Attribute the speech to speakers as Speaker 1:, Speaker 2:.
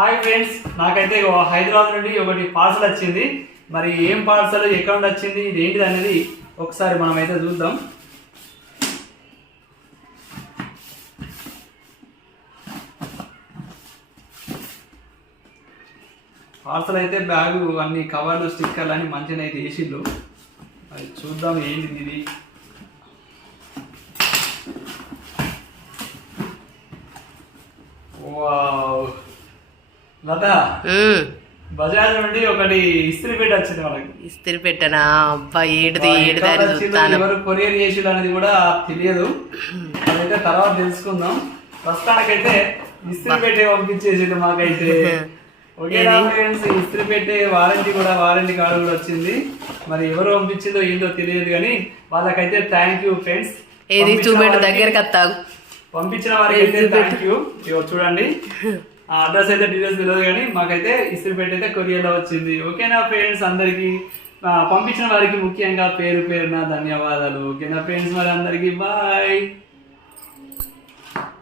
Speaker 1: Hi friends నాకైతే హైదరాబాద్ నుండి ఒకటి పార్సల్ వచ్చింది. మరి ఏం పార్సల్ ఎక్కడ నుండి వచ్చింది ఇది ఏంటిది అనేది ఒకసారి మనం అయితే చూద్దాం. పార్సల్ అయితే బ్యాగు అన్ని కవర్లు స్టిక్కర్లు అన్ని మంచిగా అయితే వేసిండు అది చూద్దాం ఏంటిది ఇది. వావ్ లతా బజాజ్ నుండి ఒకటి ఇస్త్రీ పెట్టి వచ్చింది మనకి
Speaker 2: ఇస్త్రీ పెట్టనా? అబ్బా ఏడుది ఏడుదారి చూస్తాను.
Speaker 1: ఎవరు కొరియర్ చేసి అనేది కూడా తెలియదు. అదైతే తర్వాత తెలుసుకుందాం. ప్రస్తుతానికైతే ఇస్త్రీ పెట్టే పంపించేసింది మాకైతే. ఓకేనా ఫ్రెండ్స్ ఇస్త్రీ పెట్టే వారంటీ కూడా వారంటీ కార్డు కూడా వచ్చింది. మరి ఎవరు పంపించిందో ఏందో తెలియదు కానీ వాళ్ళకైతే థ్యాంక్ యూ ఫ్రెండ్స్
Speaker 2: ఏది? చూపెట్టు దగ్గరికి వస్తావు.
Speaker 1: పంపించిన వారికి అయితే థ్యాంక్ యూ చూడండి. ఆ అడ్రస్ అయితే డీటెయిల్స్ తెలియదు కానీ మాకైతే ఇస్త్రీ పెట్టి అయితే కొరియర్లో వచ్చింది. ఓకేనా ఫ్రెండ్స్ అందరికీ పంపించిన వారికి ముఖ్యంగా పేరు పేరున ధన్యవాదాలు. ఓకేనా ఫ్రెండ్స్ మరి అందరికీ బాయ్